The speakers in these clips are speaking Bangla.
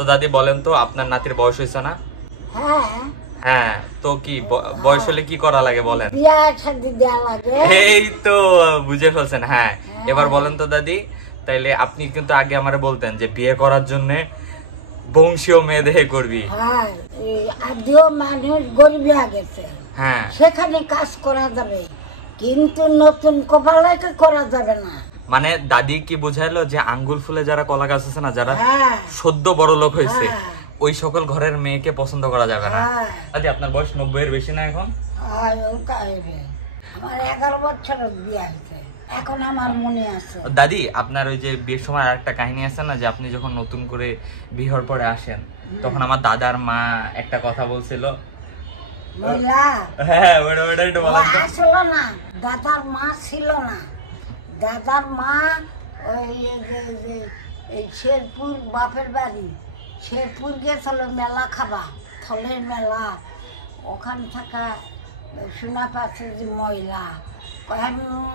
তো দাদি বলেন তো আপনার নাতির বয়স হয়েছে না? হ্যাঁ হ্যাঁ, তো কি বয়স হলে কি করা লাগে বলেন? বিয়া শাদী দেয়া লাগে। এই তো বুঝে ফেলছেন। হ্যাঁ, এবার বলেন তো দাদি, তাইলে আপনি কিন্তু আগে আমারে বলতেন যে বিয়ে করার জন্য বংশীয় মেয়ে দেখে করবি। হ্যাঁ, আদিও মানুষ গরিবে গেছে, হ্যাঁ সেখানে কাজ করা যাবে, কিন্তু নতুন কপালে করা যাবে না। মানে দাদি কি বুঝাইলো যে আঙ্গুল ফুলে যারা কলা গাছ আছে না, যারা হ্যাঁ সদ্য বড় লোক হয়েছে, হ্যাঁ। ওই সকল ঘরের মেয়েকে পছন্দ করা যাবে না। হ্যাঁ। দাদি আপনার বয়স 90 এর বেশি না এখন? আমার 11 বছর বিয়ে হয়েছে, এখন আমার মনে আছে। দাদি আপনার ওই যে বিয়ের সময় আরেকটা কাহিনী আছে না, যে আপনি যখন নতুন করে বিয়ের পরে আসেন, তখন আমার দাদার মা একটা কথা বলছিল। মহিলা হ্যাঁ, ওটা একটু বলেন তো। আসলো না, দাদার মা ছিল না। দাদার মা ওই এই শেরপুর বাপের বাড়ি, শেরপুর গেছিল মেলা খাবা, থলের মেলা। ওখান থাকা শোনা পাচ্ছে যে মহিলা,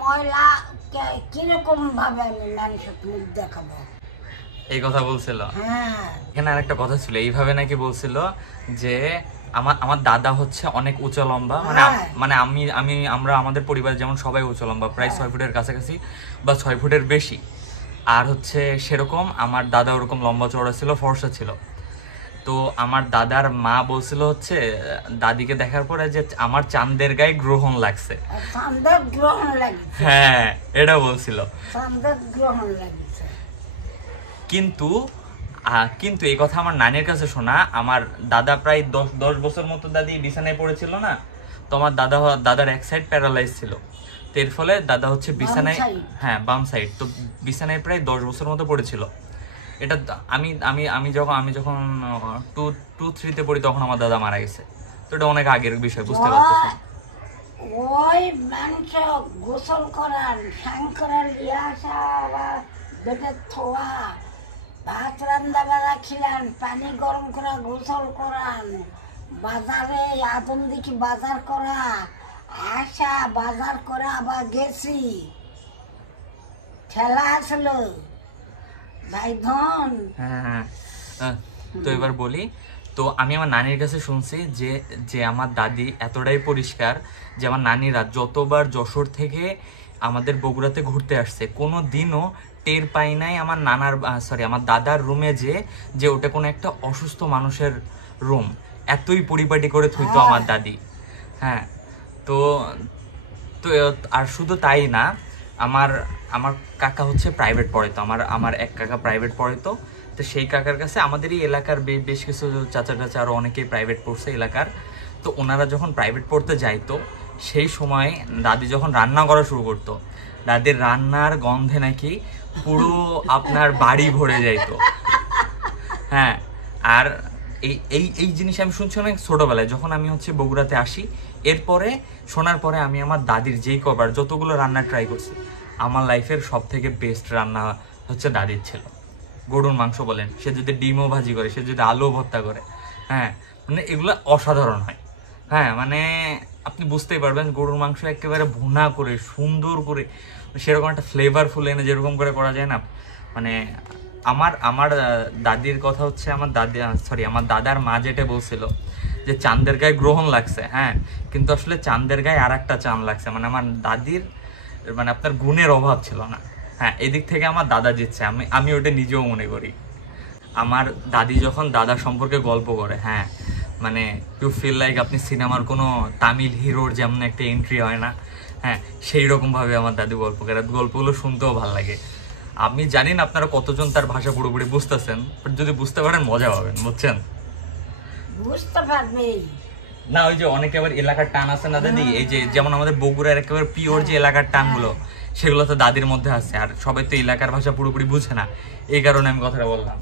মহিলা কিরকম ভাবে আমি মানুষের মুখ দেখাবো, এই কথা বলছিল। হ্যাঁ। এখানে আরেকটা কথা ছিল, এইভাবে নাকি বলছিল যে আমার দাদা হচ্ছে অনেক উঁচু লম্বা, মানে মানে আমরা আমাদের পরিবারে যেমন সবাই উঁচু লম্বা, প্রায় 6 ফুটের কাছাকাছি বা 6 ফুটের বেশি। আর হচ্ছে সেরকম আমার দাদা ওরকম লম্বা চওড়া ছিল, ফর্সা ছিল। তো আমার দাদার মা বলছিল হচ্ছে দাদিকে দেখার পরে যে আমার চাঁদের গায়ে গ্রহণ লাগছে। চাঁদের গ্রহণ লাগছে, হ্যাঁ এটা বলছিল। চাঁদের গ্রহণ লাগছে। কিন্তু কিন্তু এই কথা আমার নানির কাছে শোনা। আমার দাদা প্রায় 10 বছর মতো দাদি বিছানায় পড়েছিল না, তো আমার দাদার এক সাইড প্যারালাইজ ছিল। তো এর ফলে দাদা হচ্ছে বিছানায়, হ্যাঁ বাম সাইড, তো বিছানায় প্রায় 10 বছর মতো পড়েছিল। এটা আমি আমি আমি যখন 2-3 পড়ি তখন আমার দাদা মারা গেছে। তো এটা অনেক আগের বিষয়, বুঝতে পারতেছেন। ওই মানুষ গোসল করান, স্নান করার ইয়ে আসা, আবার বেটের থোয়া, ভাত রান্না বাড়া খিলান, পানি গরম করা, গোসল করান, বাজারে আদম দেখি বাজার করা, আসা বাজার করা, আবার গেছি ঠেলা আসলো ভাই ধন। হ্যাঁ, তো এবার বলি, তো আমি আমার নানির কাছে শুনছি যে যে আমার দাদি এতটাই পরিষ্কার যে আমার নানিরা যতবার যশোর থেকে আমাদের বগুড়াতে ঘুরতে আসছে, কোনো দিনও টের পাই নাই আমার আমার দাদার রুমে যে ওটা কোনো একটা অসুস্থ মানুষের রুম। এতই পরিপাটি করে থুইতো আমার দাদি। হ্যাঁ, তো তো আর শুধু তাই না, আমার আমার কাকা হচ্ছে প্রাইভেট পড়াইতো, আমার এক কাকা প্রাইভেট পড়াইতো। তো সেই কাকার কাছে আমাদের এই এলাকার বেশ কিছু চাচা টাচা আরও অনেকেই প্রাইভেট পড়ছে এলাকার। তো ওনারা যখন প্রাইভেট পড়তে যাইতো, সেই সময় দাদি যখন রান্না করা শুরু করতো, দাদির রান্নার গন্ধে নাকি পুরো আপনার বাড়ি ভরে যাইতো। হ্যাঁ, আর এই জিনিস আমি শুনছি অনেক ছোটবেলায়, যখন আমি হচ্ছে বগুড়াতে আসি। এরপরে শোনার পরে আমি আমার দাদির যেই কবার যতগুলো রান্না ট্রাই করছি, আমার লাইফের সব থেকে বেস্ট রান্না হচ্ছে দাদির ছিল। গরুর মাংস বলেন, সে যদি ডিমও ভাজি করে, সে যদি আলু ভর্তা করে, হ্যাঁ মানে এগুলো অসাধারণ হয়। হ্যাঁ মানে আপনি বুঝতেই পারবেন, গরুর মাংস একেবারে ভুনা করে সুন্দর করে সেরকম একটা ফ্লেভারফুল এনে যেরকম করে করা যায় না, মানে আমার দাদির কথা হচ্ছে, আমার দাদার মা যেটা বলছিল যে চাঁদের গায়ে গ্রহণ লাগছে। হ্যাঁ, কিন্তু আসলে চাঁদের গায়ে আর একটা চাঁদ লাগছে, মানে আমার দাদির মানে আপনার গুণের অভাব ছিল না। হ্যাঁ, এদিক থেকে আমার দাদা জিতছে, আমি ওটা নিজেও মনে করি। আমার দাদি যখন দাদা সম্পর্কে গল্প করে, হ্যাঁ মানে ইউ ফিল লাইক আপনি সিনেমার কোনো তামিল হিরোর যেমন একটা এন্ট্রি হয় না, হ্যাঁ সেই রকমভাবে আমার দাদি গল্প করে। গল্পগুলো শুনতেও ভালো লাগে। আমি জানি না আপনারা কতজন তার ভাষা পুরোপুরি বুঝতেছেন, বাট যদি বুঝতে পারেন মজা পাবেন, বুঝছেন? বুঝতে পারবে না, ওই যে অনেকে আবার এলাকার টান আছে না দাদি, এই যে যেমন আমাদের বগুড়ার একেবারে পিওর যে এলাকার টানগুলো, সেগুলো তো দাদির মধ্যে আছে। আর সবাই তো এলাকার ভাষা পুরোপুরি বুঝে না, এই কারণে আমি কথাটা বললাম।